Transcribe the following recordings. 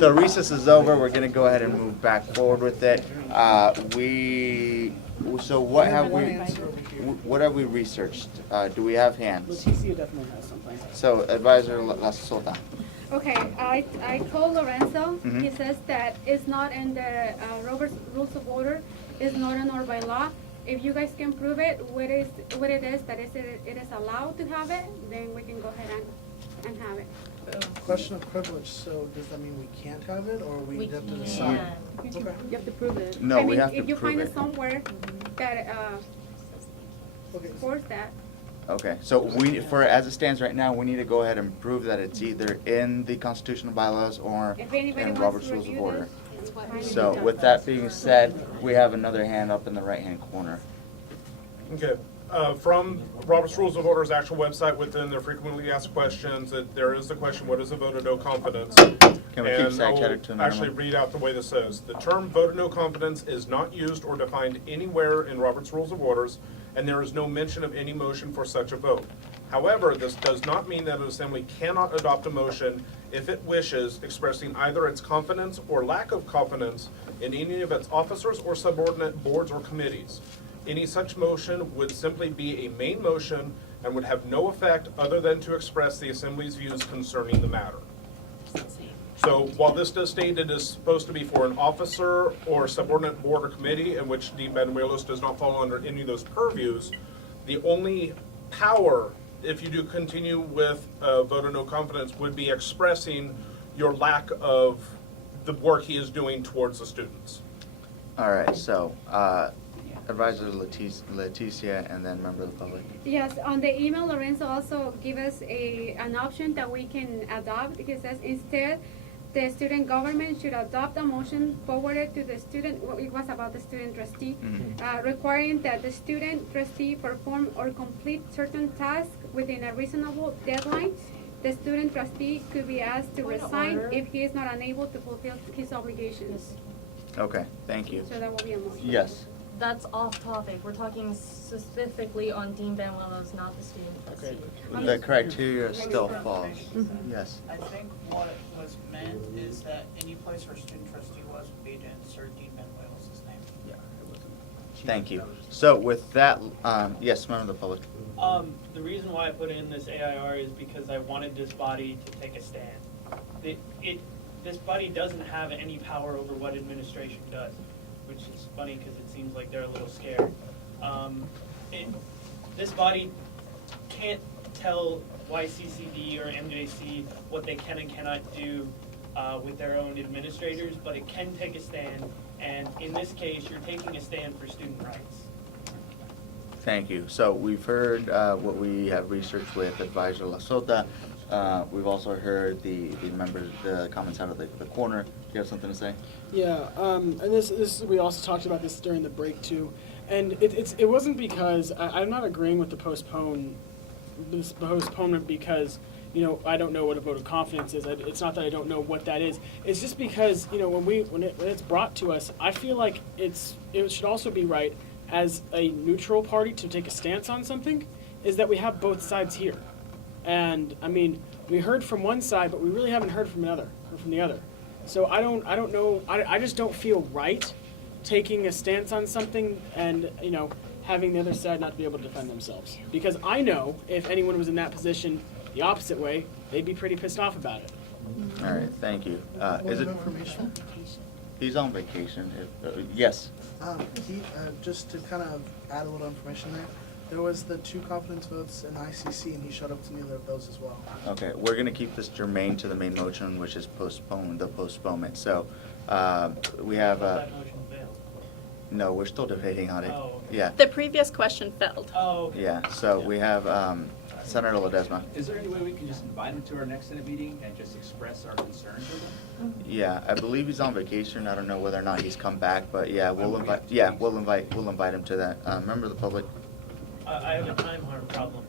So recess is over. We're going to go ahead and move back forward with it. So what have we researched? Do we have hands? Leticia definitely has something. So Advisor La Sota. Okay, I called Lorenzo. Mhm. He says that it's not in the Robert's Rules of Order. It's not in or by law. If you guys can prove it, what it is that it is allowed to have it, then we can go ahead and have it. Question of privilege, so does that mean we can't have it, or we have to can. decide? You Okay. have to prove it. No, I we mean, have to if you prove find it. it somewhere that Okay. supports that. Okay, so as it stands right now, we need to go ahead and prove that it's either in the constitutional bylaws or If anybody in wants Robert's to Rules of review Order. this, fine. So with that being said, we have another hand up in the right-hand corner. Okay, from Robert's Rules of Order's actual website within their frequently asked questions, that there is the question, what is a vote of no confidence? Can we keep And I side chatter will to a actually minimum? read out the way this says. The term vote of no confidence is not used or defined anywhere in Robert's Rules of Orders, and there is no mention of any motion for such a vote. However, this does not mean that an assembly cannot adopt a motion if it wishes, expressing either its confidence or lack of confidence in any of its officers or subordinate boards or committees. Any such motion would simply be a main motion and would have no effect other than to express the assembly's views concerning the matter. So while this does state it is supposed to be for an officer or subordinate board or committee, in which the Banuelos does not fall under any of those purviews, the only power, if you do continue with vote of no confidence, would be expressing your lack of the work he is doing towards the students. All right, so Advisor Leticia and then member of the public. Yes, on the email, Lorenzo also gave us an option that we can adopt. He says instead, the student government should adopt a motion forwarded to the student, well, it was about the student trustee, requiring that the student trustee perform or complete certain tasks within a reasonable deadline. The student trustee could be asked to Point of resign order. if he is not unable to fulfill his obligations. Okay, thank you. So that will be a motion. Yes. That's off topic. We're talking specifically on Dean Banuelos, not the student trustee. The criteria still falls. Yes. I think what was meant is that any place where student trustee was would be to insert Dean Banuelos' name. Thank you. So with that, yes, member of the public. The reason why I put in this AIR is because I wanted this body to take a stand. This body doesn't have any power over what administration does, which is funny because it seems like they're a little scared. This body can't tell YCCD or MJC what they can and cannot do with their own administrators, but it can take a stand, and in this case, you're taking a stand for student rights. Thank you. So we've heard what we have researched with Advisor La Sota. We've also heard the members, the comments out of the corner. Do you have something to say? Yeah, and this we also talked about this during the break too, and it wasn't because I'm not agreeing with the postponement because I don't know what a vote of confidence is. It's not that I don't know what that is. It's just because when it's brought to us, I feel like it should also be right as a neutral party to take a stance on something, is that we have both sides here, and I mean we heard from one side, but we really haven't heard from the other. So I don't know. I just don't feel right taking a stance on something and having the other side not be able to defend themselves. Because I know if anyone was in that position the opposite way, they'd be pretty pissed off about it. All right, thank you. Is it? Information? He's on vacation. Yes. Just to kind of add a little information there was the 2 confidence votes in ICC, and he showed up to neither of those as well. Okay, we're going to keep this germane to the main motion, which is postponement. So we have. That motion failed. No, we're still debating on it. Oh, okay. Yeah. The previous question failed. Oh, okay. Yeah. So we have Senator Ledesma. Is there any way we can just invite him to our next Senate meeting and just express our concerns with him? Yeah, I believe he's on vacation. I don't know whether or not he's come back, but yeah, we'll invite. Yeah, we'll invite him to that. Member of the public. I have a time harm problem.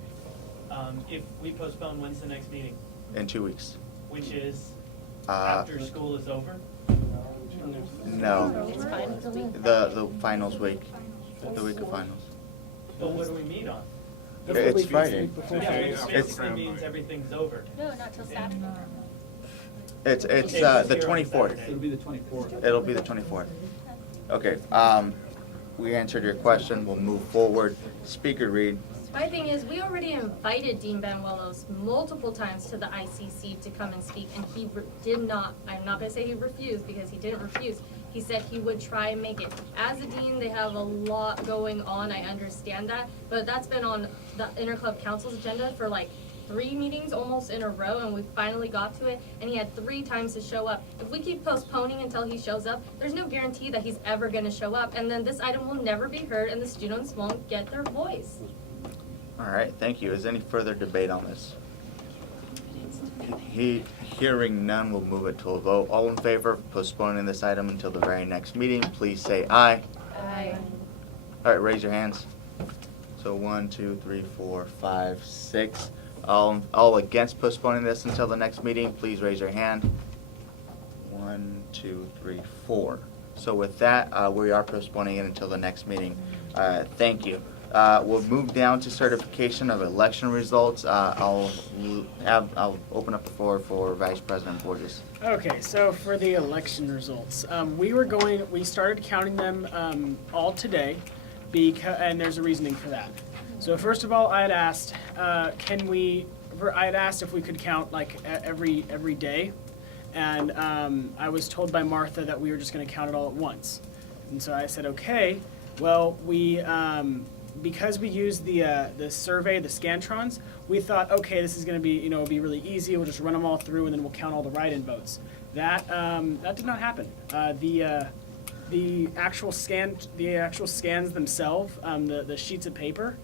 If we postpone, when's the next meeting? In 2 weeks. Which is Uh, after school is over? No, It's fine. the finals week, the week of finals. But what do we meet on? It's Friday. Before Yeah, Friday. which basically means everything's over. No, not till Saturday. It's the here on 24th. Saturday. It'll be the 24th. It'll be the 24th. Okay, we answered your question, we'll move forward. Speaker Reed, My thing is, we already invited Dean Banuelos multiple times to the ICC to come and speak, and he did not, I'm not gonna say he refused, because he didn't refuse. He said he would try and make it. As a dean, they have a lot going on, I understand that, but that's been on the Interclub Council's agenda for like 3 meetings almost in a row, and we finally got to it, and he had 3 times to show up. If we keep postponing until he shows up, there's no guarantee that he's ever gonna show up, and then this item will never be heard, and the students won't get their voice. all right, thank you. Is there any further debate on this? Hearing none, we'll move it to a vote. All in favor of postponing this item until the very next meeting, please say aye. Aye. All right, raise your hands. So 1, 2, 3, 4, 5, 6. All against postponing this until the next meeting, please raise your hand. 1, 2, 3, 4. So with that, we are postponing it until the next meeting. Thank you. We'll move down to certification of election results. I'll open up the floor for Vice President Borges. Okay, so for the election results, we started counting them all today, and there's a reasoning for that. So first of all, I had asked, if we could count like every day, and I was told by Martha that we were just going to count it all at once, and so I said, okay, well because we used the survey, the Scantrons, we thought, okay, this is going to be, be really easy. We'll just run them all through, and then we'll count all the write-in votes. That did not happen. The actual scans themselves, the sheets of paper,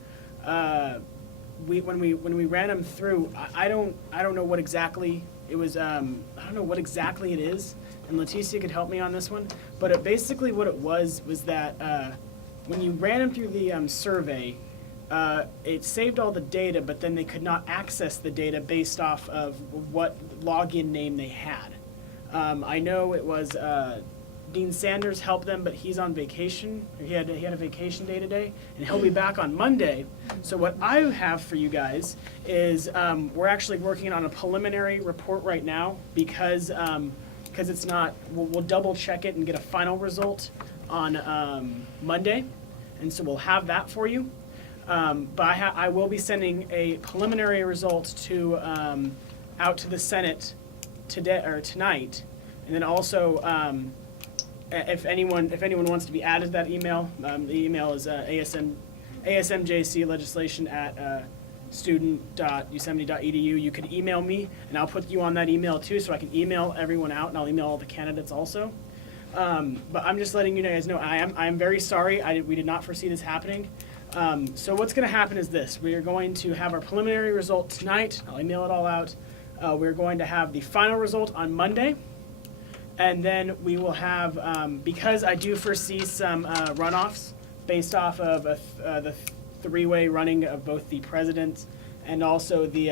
when we ran them through, I don't know what exactly it was. I don't know what exactly it is, and Leticia could help me on this one. But basically, what it was that. When you ran them through the survey, it saved all the data, but then they could not access the data based off of what login name they had. I know it was Dean Sanders helped them, but he's on vacation. He had a vacation day today, and he'll be back on Monday. So what I have for you guys is we're actually working on a preliminary report right now because it's not. We'll double check it and get a final result on Monday, and so we'll have that for you. But I will be sending a preliminary result to out to the Senate today or tonight, and then also if anyone wants to be added to that email, the email is ASMJC legislation at student.yosemite.edu. You could email me, and I'll put you on that email too, so I can email everyone out, and I'll email all the candidates also. But I'm just letting you guys know, I am very sorry. We did not foresee this happening. So what's going to happen is this. We are going to have our preliminary result tonight. I'll email it all out. We're going to have the final result on Monday. And then we will have, because I do foresee some runoffs based off of the 3-way running of both the president and also the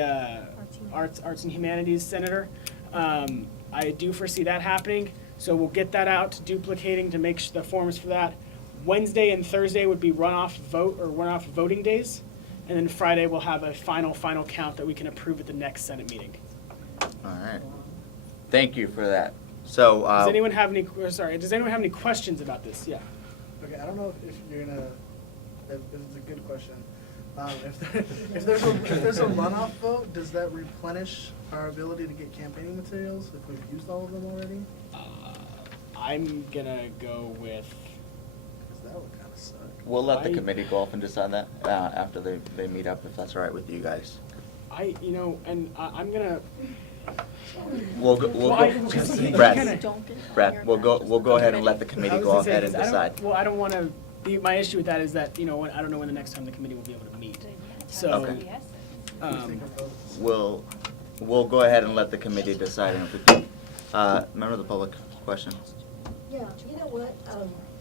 Arts and Humanities Senator. I do foresee that happening. So we'll get that out, duplicating to make the forms for that. Wednesday and Thursday would be runoff voting days. And then Friday we'll have a final count that we can approve at the next Senate meeting. All right. Thank you for that. So, does anyone have any questions about this? Yeah. Okay, I don't know if you're gonna. This is a good question. If there's a runoff vote, does that replenish our ability to get campaigning materials if we've used all of them already? I'm gonna go with. Because that would kind of suck. we'll let the committee go off and decide that after they meet up, if that's all right with you guys. I'm gonna. We'll go, Brad, we'll go ahead and let the committee go ahead and decide. I don't want to. My issue with that is that I don't know when the next time the committee will be able to meet. So. Okay. We'll go ahead and let the committee decide. And if we can, member of the public, question. Yeah, you know what,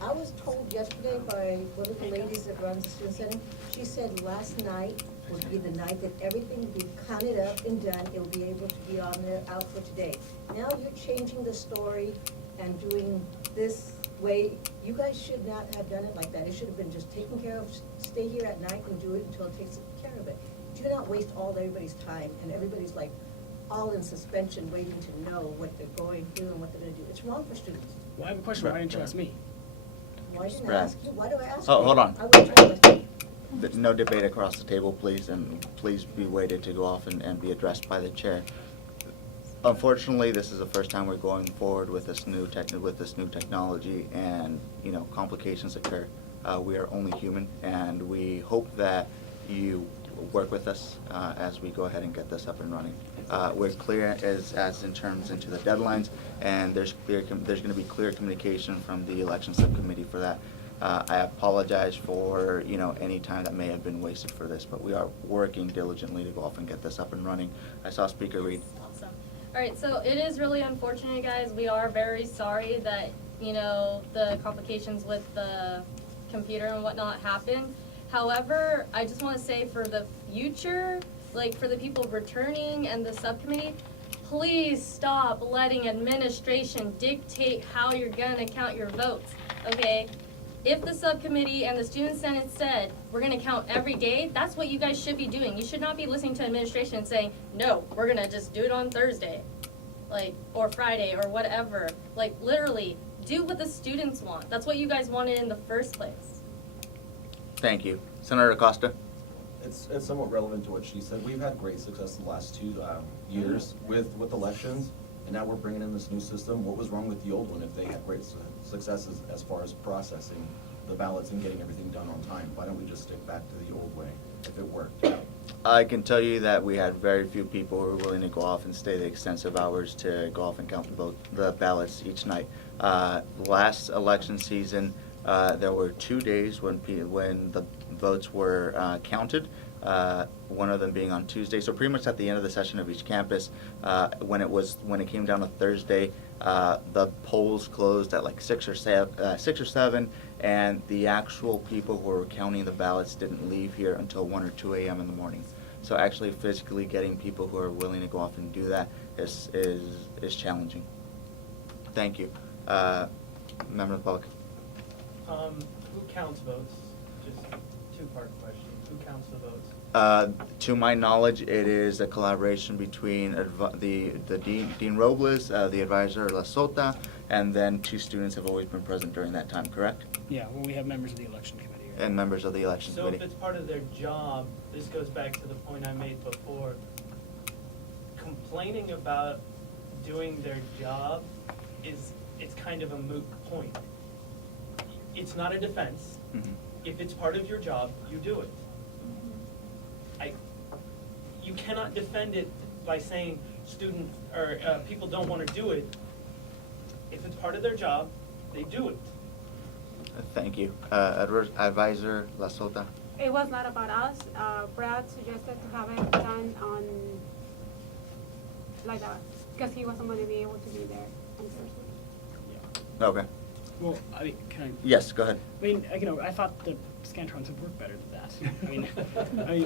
I was told yesterday by one of the ladies that runs the student center, she said last night would be the night that everything would be counted up and done, it will be able to be on there, out for today. Now you're changing the story and doing this way, you guys should not have done it like that. It should have been just taken care of, stay here at night and do it until it takes care of it. Do not waste all everybody's time, and everybody's like all in suspension, waiting to know what they're going through and what they're gonna do. It's wrong for students. Well, I have a question. Why didn't you ask me? Why didn't I Brad. ask you? Why do I ask Oh, you? hold on. I was trying to. No debate across the table, please, and please be waited to go off and be addressed by the chair. Unfortunately, this is the first time we're going forward with this new technology, and complications occur. We are only human, and we hope that you work with us as we go ahead and get this up and running. We're clear as in terms into the deadlines, and there's going to be clear communication from the election subcommittee for that. I apologize for any time that may have been wasted for this, but we are working diligently to go off and get this up and running. I saw Speaker Reed. Awesome. All right, so it is really unfortunate, guys. We are very sorry that, the complications with the computer and whatnot happened. However, I just want to say for the future, like for the people returning and the subcommittee, please stop letting administration dictate how you're going to count your votes, okay? If the subcommittee and the student senate said, we're gonna count every day, that's what you guys should be doing. You should not be listening to administration and saying, no, we're gonna just do it on Thursday, or Friday, or whatever. Literally, do what the students want. That's what you guys wanted in the first place. Thank you. Senator Acosta. It's somewhat relevant to what she said. We've had great success the last 2 years with elections, and now we're bringing in this new system. What was wrong with the old one if they had great successes as far as processing the ballots and getting everything done on time? Why don't we just stick back to the old way if it worked? I can tell you that we had very few people who were willing to go off and stay the extensive hours to go off and count the ballots each night. Last election season, there were 2 days when the votes were counted. One of them being on Tuesday, so pretty much at the end of the session of each campus. When it came down to Thursday, the polls closed at like 6 or 7, and the actual people who were counting the ballots didn't leave here until 1 or 2 a.m. in the morning. So actually, physically getting people who are willing to go off and do that is challenging. Thank you, member of the public. Who counts votes? Just two-part question. Who counts the votes? To my knowledge, it is a collaboration between Dean Robles, the advisor La Sota, and then 2 students have always been present during that time, correct? Yeah, well, we have members of the election committee. Right? And members of the election So committee. if it's part of their job, this goes back to the point I made before. Complaining about doing their job it's kind of a moot point. It's not a defense. Mhm. If it's part of your job, you do it. You cannot defend it by saying students or people don't want to do it. If it's part of their job, they do it. Thank you. Advisor La Sota. It was not about us. Brad suggested to have it done on like that because he wasn't going to be able to be there on Thursday. Okay. Well, I mean, can I? Yes, go ahead. I mean, I thought the Scantrons would work better than that. I mean,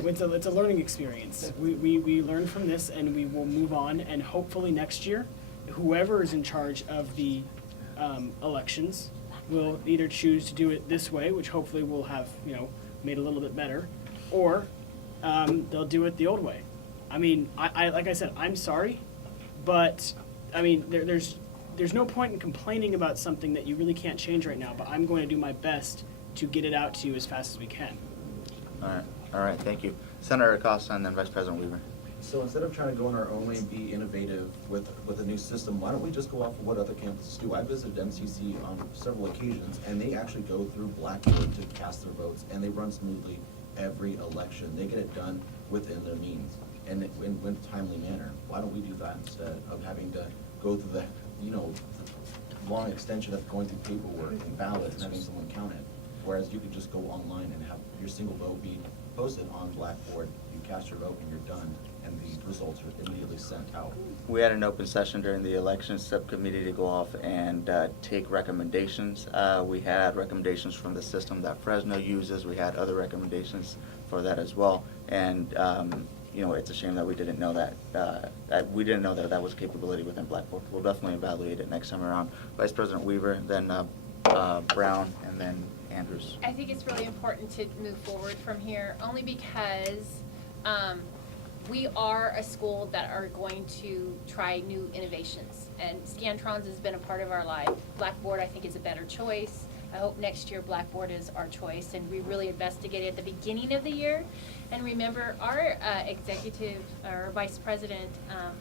it's a learning experience. We learn from this, and we will move on, and hopefully next year, whoever is in charge of the elections will either choose to do it this way, which hopefully will have made a little bit better, or they'll do it the old way. I mean, I like I said, I'm sorry, but I mean, there's no point in complaining about something that you really can't change right now, but I'm going to do my best to get it out to you as fast as we can. All right, thank you. Senator Acosta and then Vice President Weaver. So instead of trying to go in our own way and be innovative with a new system, why don't we just go off of what other campuses do? I visited MCC on several occasions, and they actually go through Blackboard to cast their votes, and they run smoothly every election. They get it done within their means and in a timely manner. Why don't we do that instead of having to go through the long extension of going through paperwork and ballots and having someone count it? Whereas you could just go online and have your single vote be posted on Blackboard. You cast your vote and you're done, and the results are immediately sent out. We had an open session during the elections subcommittee to go off and take recommendations. We had recommendations from the system that Fresno uses. We had other recommendations for that as well. And it's a shame that we didn't know that. That was a capability within Blackboard. We'll definitely evaluate it next time around. Vice President Weaver, then Brown, and then Andrews. I think it's really important to move forward from here, only because we are a school that are going to try new innovations, and Scantrons has been a part of our life. Blackboard, I think, is a better choice. I hope next year Blackboard is our choice, and we really investigate at the beginning of the year. And remember, our executive or vice president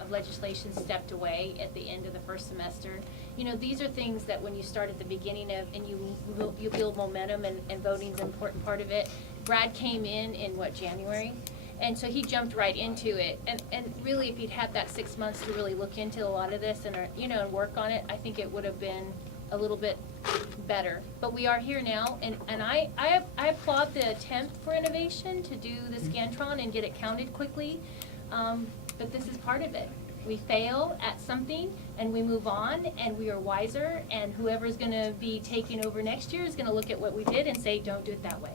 of legislation stepped away at the end of the first semester. You know, these are things that when you start at the beginning of, and you build momentum, and voting's an important part of it. Brad came in what, January? And so he jumped right into it. And really, if he'd had that 6 months to really look into a lot of this and, and work on it, I think it would have been a little bit better. But we are here now, and I applaud the attempt for innovation to do the Scantron and get it counted quickly. But this is part of it. We fail at something, and we move on, and we are wiser, and whoever's gonna be taking over next year is gonna look at what we did and say, don't do it that way.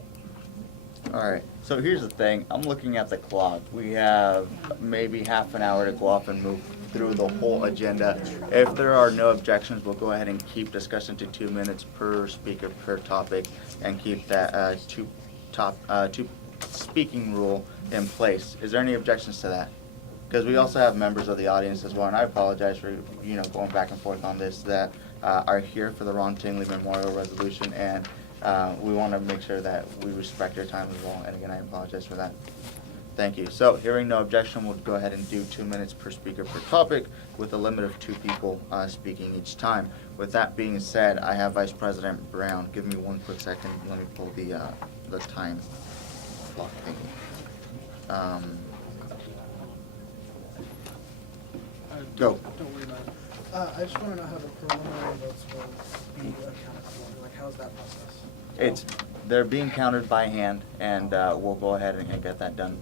All right, so here's the thing. I'm looking at the clock. We have maybe half an hour to go off and move through the whole agenda. If there are no objections, we'll go ahead and keep discussion to 2 minutes per speaker per topic, and keep that two speaking rule in place. Is there any objections to that? Because we also have members of the audience as well, and I apologize for going back and forth on this, that are here for the Ron Tingley Memorial Resolution, and we want to make sure that we respect your time as well. And again, I apologize for that. Thank you. So, hearing no objection, we'll go ahead and do 2 minutes per speaker per topic, with a limit of 2 people speaking each time. With that being said, I have Vice President Brown. Give me 1 quick second. Let me pull the time clock thingy. Go. Don't worry about it. I just want to know how the preliminary votes will be accounted for. Like, how's that process? They're being counted by hand, and we'll go ahead and get that done.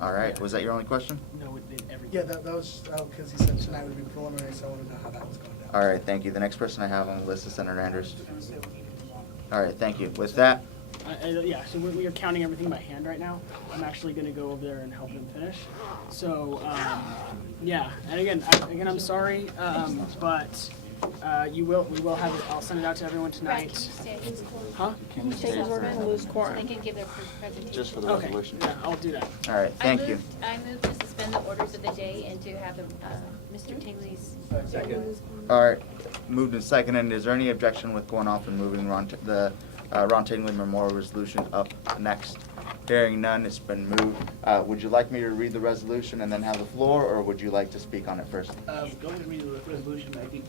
All right. Was that your only question? No, it did everything. Yeah, that was because he said tonight would be preliminary, so I wanted to know how that was going down. All right. Thank you. The next person I have on the list is Senator Andrews. All right. Thank you. With that. Yeah, so we are counting everything by hand right now. I'm actually going to go over there and help him finish. So, yeah, and again, I'm sorry, but we will have it. I'll send it out to everyone Brad, tonight. can you stay? Huh? Can we stay We're for going to lose quorum. So they can give their presentation. just for the Okay, resolution? yeah, I'll do that. All right. Thank you. I moved to suspend the orders of the day and to have Mr. Tingley's. All right. Moved and seconded. Is there any objection with going off and moving the Ron Tingley Memorial Resolution up next? Hearing none, it's been moved. Would you like me to read the resolution and then have the floor, or would you like to speak on it first? Go ahead and read the resolution. I think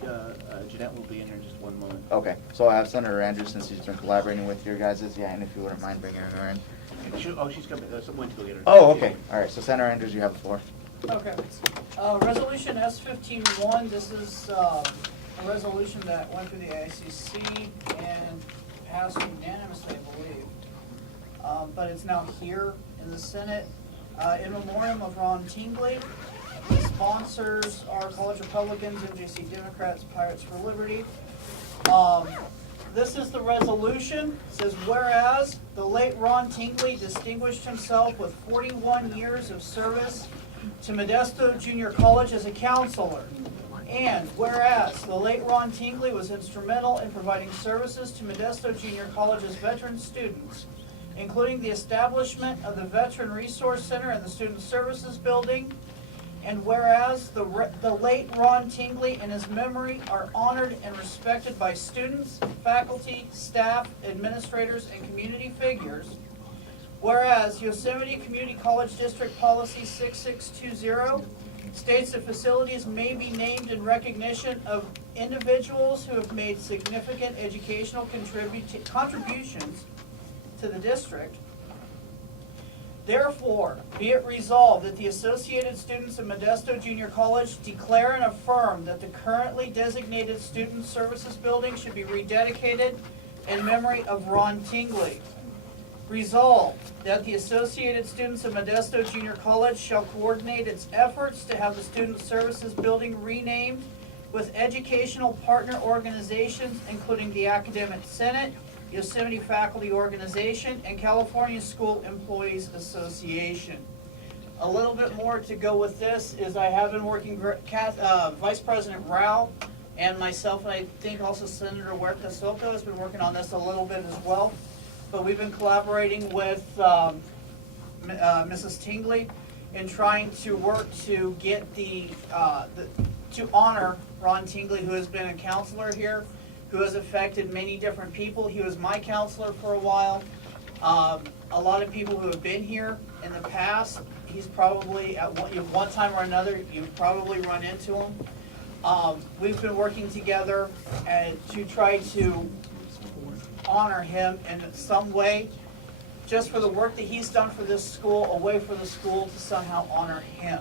Jeanette will be in here in just 1 moment. Okay, so I have Senator Andrews, since he's been collaborating with your guys', and if you wouldn't mind bringing her in. She's coming. Someone to get her. Oh, okay. All right, so Senator Andrews, you have the floor. Okay. Resolution S-15-1, this is a resolution that went through the AICC and passed unanimously, I believe. But it's now here in the Senate. In memoriam of Ron Tingley. The sponsors are College Republicans, MJC Democrats, Pirates for Liberty. This is the resolution. It says, whereas the late Ron Tingley distinguished himself with 41 years of service to Modesto Junior College as a counselor. And whereas the late Ron Tingley was instrumental in providing services to Modesto Junior College's veteran students, including the establishment of the Veteran Resource Center and the Student Services Building. And whereas the late Ron Tingley and his memory are honored and respected by students, faculty, staff, administrators, and community figures. Whereas Yosemite Community College District Policy 6620 states that facilities may be named in recognition of individuals who have made significant educational contributions to the district. Therefore, be it resolved that the Associated Students of Modesto Junior College declare and affirm that the currently designated Student Services Building should be rededicated in memory of Ron Tingley. Resolved that the Associated Students of Modesto Junior College shall coordinate its efforts to have the Student Services Building renamed with educational partner organizations, including the Academic Senate, Yosemite Faculty Organization, and California School Employees Association. A little bit more to go with this is I have been working, Vice President Rao and myself, and I think also Senator Huerta Soto has been working on this a little bit as well. But we've been collaborating with Mrs. Tingley in trying to work to get to honor Ron Tingley, who has been a counselor here, who has affected many different people. He was my counselor for a while. A lot of people who have been here in the past, he's probably at one time or another, you've probably run into him. We've been working together to try to honor him in some way, just for the work that he's done for this school, a way for the school to somehow honor him.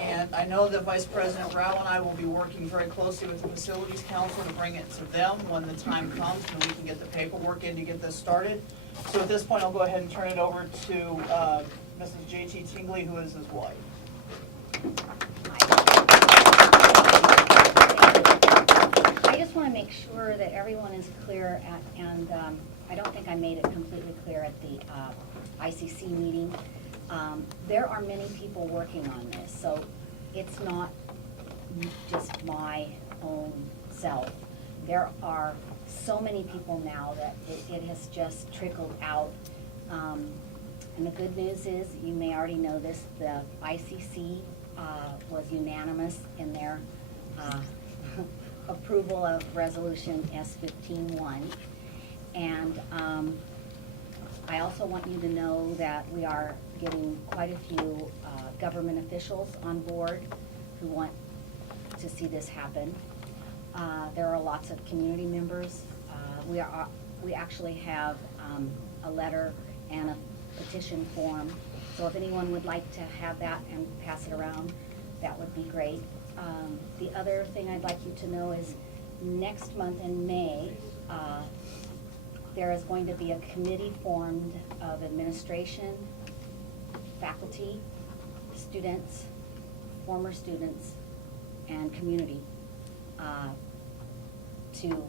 And I know that Vice President Rao and I will be working very closely with the Facilities Council to bring it to them when the time comes, and we can get the paperwork in to get this started. So at this point, I'll go ahead and turn it over to Mrs. J.T. Tingley, who is his wife. I just want to make sure that everyone is clear, and I don't think I made it completely clear at the ICC meeting. There are many people working on this, so it's not just my own self. There are so many people now that it has just trickled out. And the good news is, you may already know this, the ICC was unanimous in their approval of Resolution S15-1. And I also want you to know that we are getting quite a few government officials on board who want to see this happen. There are lots of community members. We actually have a letter and a petition form. So if anyone would like to have that and pass it around, that would be great. The other thing I'd like you to know is next month in May, there is going to be a committee formed of administration, faculty, students, former students, and community to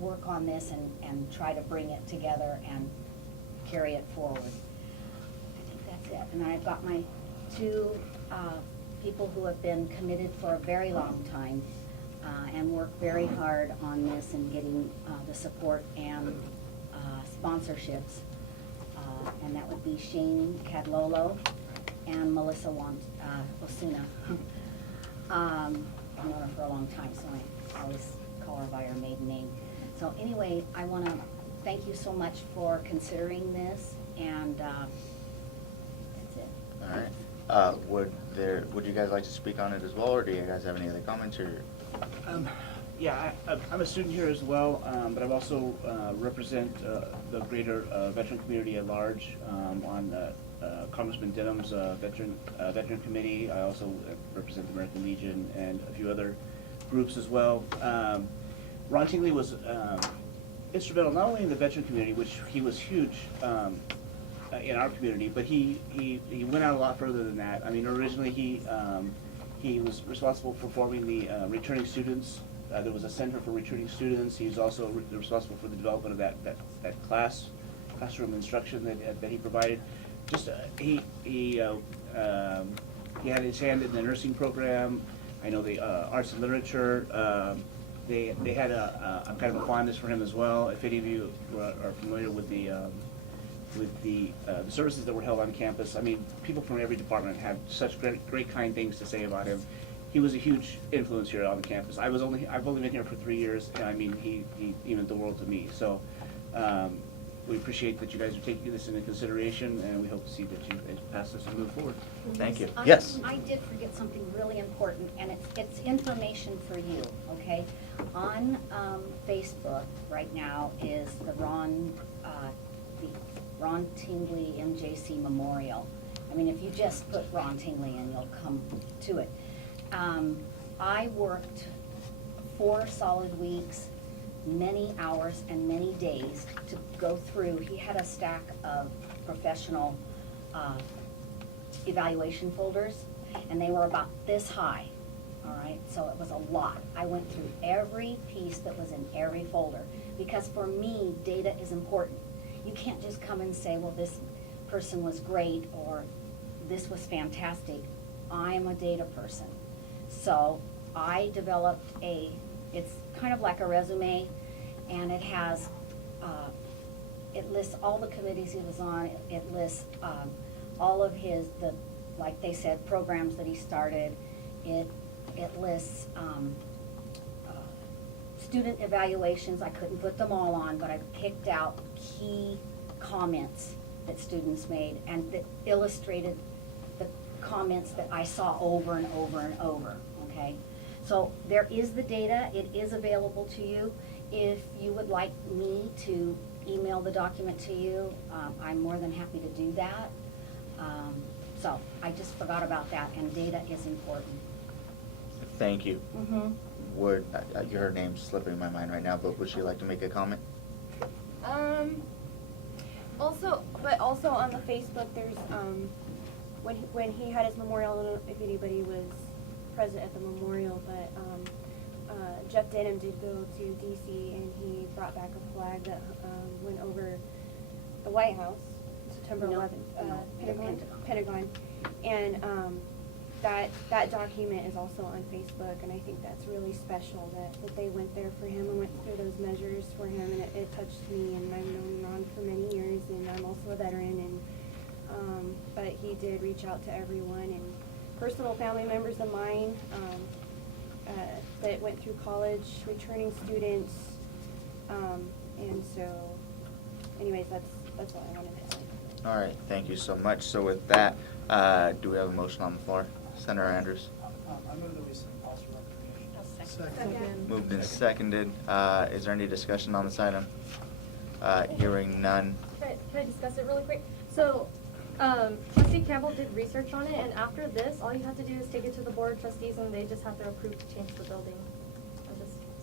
work on this and try to bring it together and carry it forward. I think that's it. And I've got my two people who have been committed for a very long time and work very hard on this and getting the support and sponsorships. And that would be Shane Cadlolo and Melissa Osuna. I've known her for a long time, so I always call her by her maiden name. So anyway, I want to thank you so much for considering this, and that's it. All right. Would you guys like to speak on it as well, or do you guys have any other comments? Or Yeah, I'm a student here as well, but I also represent the greater veteran community at large on Congressman Denham's veteran committee. I also represent the American Legion and a few other groups as well. Ron Tingley was instrumental not only in the veteran community, which he was huge in our community, but he went out a lot further than that. I mean, originally he was responsible for forming the returning students. There was a center for returning students. He was also responsible for the development of that classroom instruction that he provided. Just he had his hand in the nursing program. I know the arts and literature. They had a kind of a fondness for him as well. If any of you are familiar with the services that were held on campus, I mean, people from every department had such great kind things to say about him. He was a huge influence here on the campus. I've only been here for 3 years, and I mean, he meant the world to me. So we appreciate that you guys are taking this into consideration, and we hope to see that you guys pass this and move forward. thank you. I- Yes. I did forget something really important, and it's information for you, okay? On Facebook right now is the Ron Tingley MJC Memorial. I mean, if you just put Ron Tingley in, you'll come to it. I worked 4 solid weeks, many hours and many days to go through. He had a stack of professional evaluation folders, and they were about this high, all right? So it was a lot. I went through every piece that was in every folder, because for me, data is important. You can't just come and say, well, this person was great, or this was fantastic. I am a data person. So I developed it's kind of like a resume, and it has, it lists all the committees he was on. It lists all of his, like they said, programs that he started. It lists student evaluations. I couldn't put them all on, but I picked out key comments that students made and that illustrated the comments that I saw over and over and over, okay? So there is the data. It is available to you. If you would like me to email the document to you, I'm more than happy to do that. So I just forgot about that, and data is important. Thank you. Mm-hmm. Would, her name's slipping my mind right now, but would she like to make a comment? Also on the Facebook, there's, when he had his memorial, I don't know if anybody was present at the memorial, but, Jeff Denham did go to DC and he brought back a flag that, went over the White House, September No, 11th, no, Pentagon. And, that document is also on Facebook, and I think that's really special that they went there for him and went through those measures for him, and it touched me, and I've known Ron for many years, and I'm also a veteran, and but he did reach out to everyone, and personal family members of mine that went through college, returning students, and so, anyways, that's all I wanted to say. All right, thank you so much. So with that, do we have a motion on the floor? Senator Andrews? I move that we send policy recommendation. Second. Moved and seconded. Is there any discussion on this item? Hearing none. Can I discuss it really quick? So, Trustee Campbell did research on it, and after this, all you have to do is take it to the board of trustees, and they just have to approve to change the building.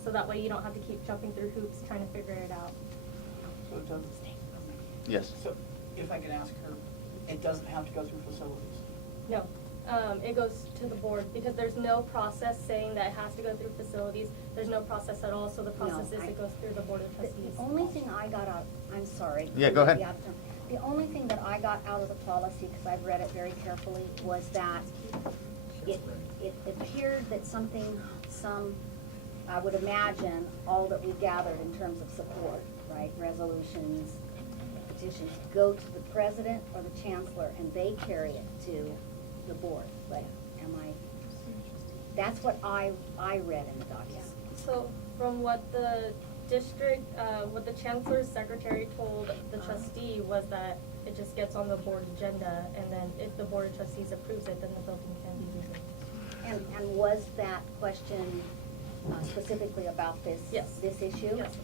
So that way you don't have to keep jumping through hoops trying to figure it out. So it doesn't, Yes. so if I can ask her, it doesn't have to go through facilities? No, it goes to the board, because there's no process saying that it has to go through facilities. There's no process at all, so the process is it goes through the board of trustees. The only thing I got out, I'm sorry. Yeah, go ahead. The only thing that I got out of the policy, because I've read it very carefully, was that it appeared that I would imagine all that we gathered in terms of support, right, resolutions, petitions, go to the president or the chancellor, and they carry it to the board. But that's what I read in the document. So from what the district, what the chancellor's secretary told the trustee was that it just gets on the board agenda, and then if the board of trustees approves it, then the building can be used. And was that question specifically about this? Yes. This issue? Yes.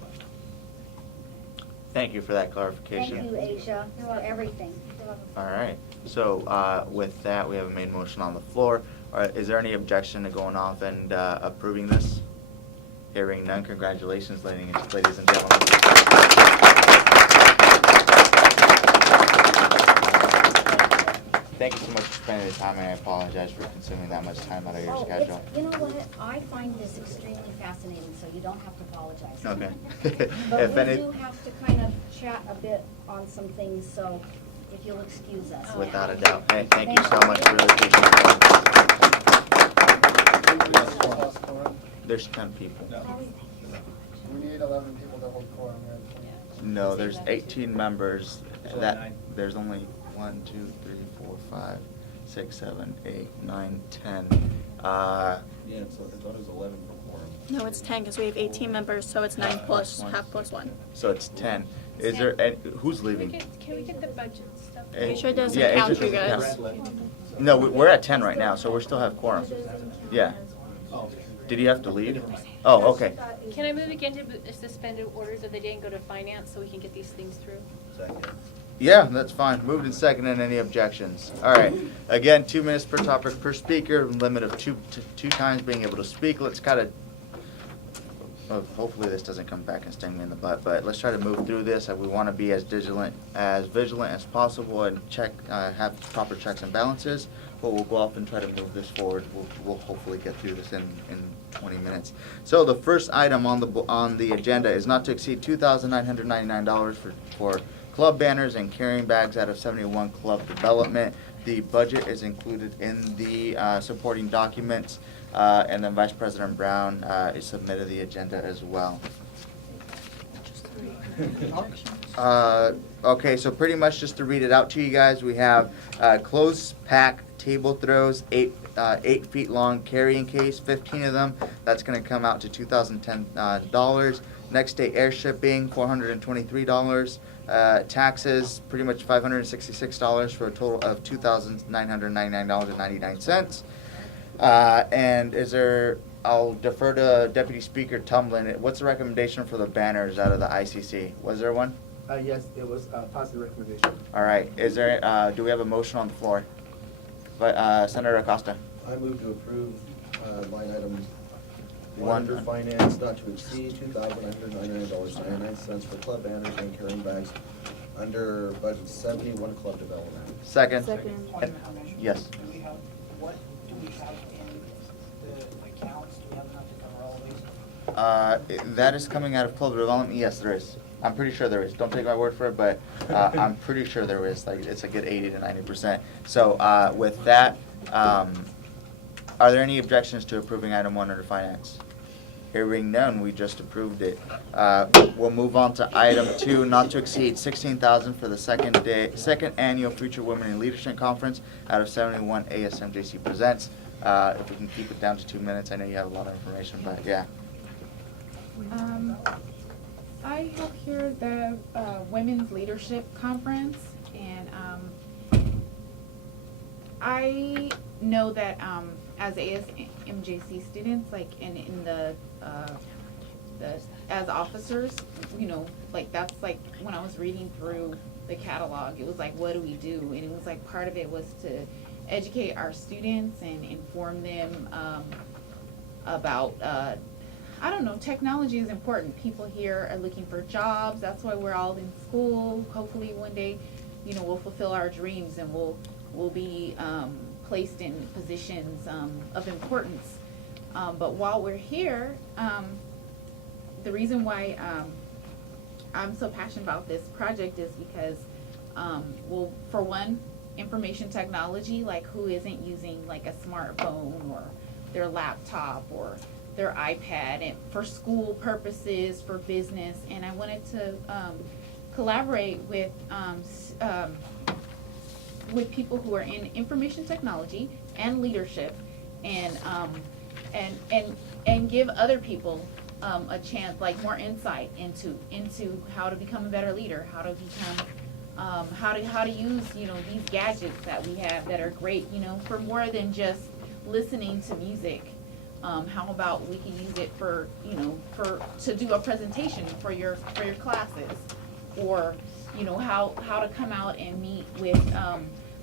Thank you for that clarification. Thank you, Asia, for everything. All right. So with that, we have a main motion on the floor. Is there any objection to going off and approving this? Hearing none, congratulations, ladies and gentlemen. Thank you so much for spending the time, and I apologize for consuming that much time out of your schedule. You know what? I find this extremely fascinating, so you don't have to apologize. Okay. But we do have to kind of chat a bit on some things, so if you'll excuse us. Without a doubt. Hey, thank you so much. Really appreciate it. There's 10 people. We need 11 people to hold quorum, right? No, there's 18 members. There's only That 9. there's only 1, 2, 3, 4, 5, 6, 7, 8, 9, 10. Yeah, so I thought it was 11 for quorum. No, it's 10 because we have 18 members, so it's 9 plus one. half plus 1. So it's 10. Is there? Who's leaving? Can we get the budget stuff? Asia doesn't Yeah, count Asia you doesn't guys. count. No, we're at 10 right now, so we still have quorum. Yeah. Did you have to leave? Oh, okay. Can I move again to suspended orders of the day and go to finance so we can get these things through? Yeah, that's fine. Moved and seconded. Any objections? All right. Again, 2 minutes per topic per speaker, limit of two times being able to speak. Let's kind of, hopefully this doesn't come back and sting me in the butt, but let's try to move through this. We want to be as vigilant as possible and have proper checks and balances. But we'll go off and try to move this forward. We'll hopefully get through this in 20 minutes. So the first item on the agenda is not to exceed $2,999 for club banners and carrying bags out of 71 Club Development. The budget is included in the supporting documents, and then Vice President Brown is submitted the agenda as well. Okay, so pretty much just to read it out to you guys, we have closed pack table throws, 8 feet long carrying case, 15 of them. That's going to come out to $2,010. Next day air shipping, $423. Taxes, pretty much $566 for a total of $2,999.99. And is there? I'll defer to Deputy Speaker Tumblin. What's the recommendation for the banners out of the ICC? Was there one? Yes, it was a positive recommendation. All right. Is there? Do we have a motion on the floor? But Senator Acosta. I move to approve line item One. under finance not to exceed $2,999.99 for club banners and carrying bags under budget 71 club development. Second. Second. Yes. Do we have, what do we have in the accounts? Do we have enough to cover all these? That is coming out of club development. Yes, there is. I'm pretty sure there is. Don't take my word for it, but I'm pretty sure there is. Like, it's a good 80 to 90%. So with that, are there any objections to approving item 1 under finance? Hearing none, we just approved it. We'll move on to item 2, not to exceed $16,000 for the second annual Future Women in Leadership Conference out of 71 ASMJC Presents. If we can keep it down to 2 minutes, I know you have a lot of information, but yeah. I have here the Women's Leadership Conference, and I know that as ASMJC students, like in the as officers, you know, like that's like when I was reading through the catalog, it was like, what do we do? And it was like part of it was to educate our students and inform them about I don't know, technology is important. People here are looking for jobs. That's why we're all in school. Hopefully one day, you know, we'll fulfill our dreams and we'll be placed in positions of importance. But while we're here, the reason why I'm so passionate about this project is because, well, for one, information technology, like who isn't using like a smartphone or their laptop or their iPad and for school purposes, for business, and I wanted to collaborate with people who are in information technology and leadership, and give other people a chance, like more insight into how to become a better leader, how to become how to use, you know, these gadgets that we have that are great, you know, for more than just listening to music. How about we can use it for, you know, to do a presentation for your classes, or, you know, how to come out and meet with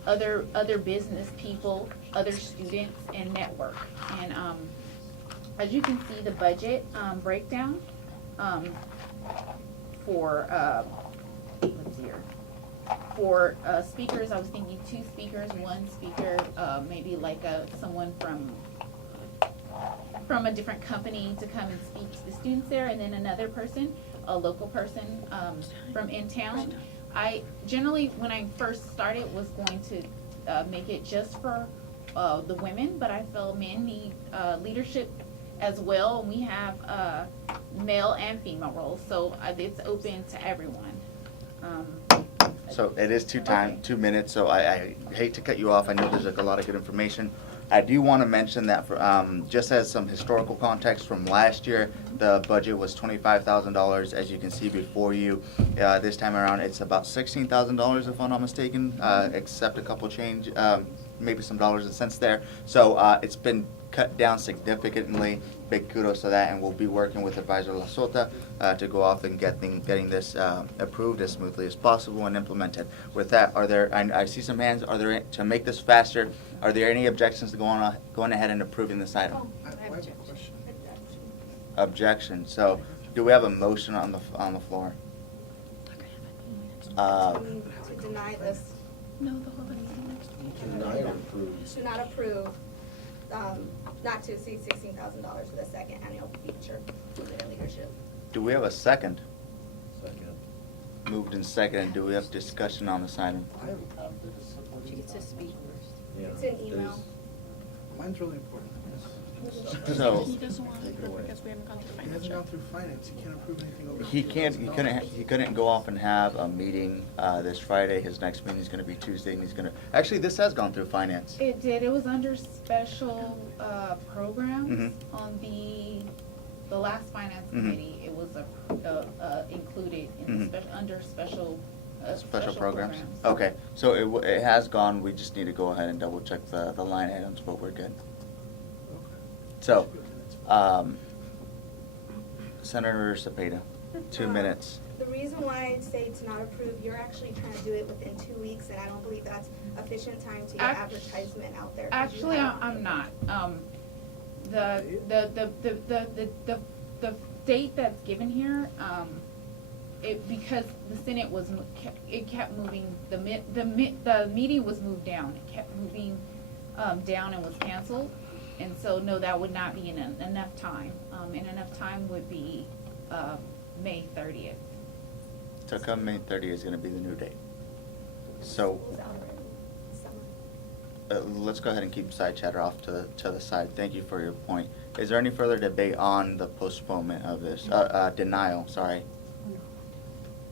other business people, other students, and network. And as you can see, the budget breakdown for let's see here. For speakers, I was thinking 2 speakers, 1 speaker, maybe like someone from a different company to come and speak to the students there, and then another person, a local person from in town. I generally, when I first started, was going to make it just for the women, but I feel men need leadership as well, and we have male and female roles, so it's open to everyone. So it is 2 minutes, so I hate to cut you off. I know there's like a lot of good information. I do want to mention that for, just as some historical context from last year, the budget was $25,000, as you can see before you. This time around, it's about $16,000, if I'm not mistaken, except a couple change, maybe some dollars and cents there. So it's been cut down significantly. Big kudos to that, and we'll be working with Advisor La Sota to go off and getting this approved as smoothly as possible and implemented. With that, are there? I see some hands. Are there, to make this faster? Are there any objections to going ahead and approving this item? I have a question. Objection. So, do we have a motion on the floor? To deny this. No, the whole thing. Deny or approve? Should not approve, not to exceed $16,000 for the second annual feature women in leadership. Do we have a second? Second. Moved and seconded. Do we have discussion on this item? She gets to speak first. Yeah. It's an email. Mine's really important. So, He doesn't want to approve because we haven't gone through He hasn't financial. gone through finance, he can't approve anything over. he couldn't go off and have a meeting, this Friday. His next meeting is gonna be Tuesday, and he's gonna, actually, this has gone through finance. It did, it was under special, programs Mhm. on the last finance Mhm. committee. It was included in the Mhm. special, under special, Special programs? Okay, so it has gone, we just need to go ahead and double check the line items, but we're good. So, Senator Cepeda, 2 minutes. The reason why I'd say to not approve, you're actually trying to do it within 2 weeks, and I don't believe that's efficient time to get advertisement out there. 'cause you Actually, have- I'm not. The date that's given here, because the Senate was, it kept moving, the meeting was moved down. It kept moving, down and was canceled. And so, no, that would not be enough time. And enough time would be, May 30th. So come May 30th is gonna be the new date. So, School's out already. Summer. let's go ahead and keep side chatter off to the side. Thank you for your point. Is there any further debate on the postponement of this, denial, sorry?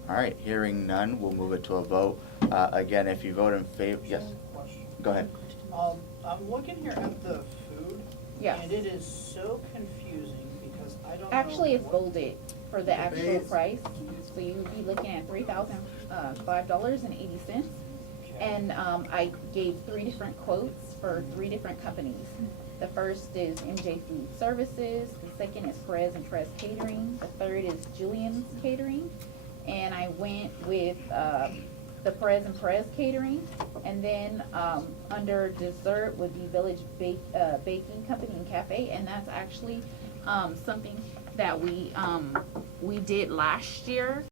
All right, hearing none, we'll move it to a vote. Again, if you vote in favor, yes, Question. go ahead. I'm looking here at the food. Yes. And it is so confusing because I don't know. Actually, it's what- bolded for the actual base. price. So you'd be looking at $3,005.80. And I gave 3 different quotes for 3 different companies. The first is MJ Food Services, the second is Perez and Perez Catering, the third is Julian's Catering. And I went with the Perez and Perez Catering. And then under dessert would be Village Baking Company and Cafe. And that's actually something that we did last year.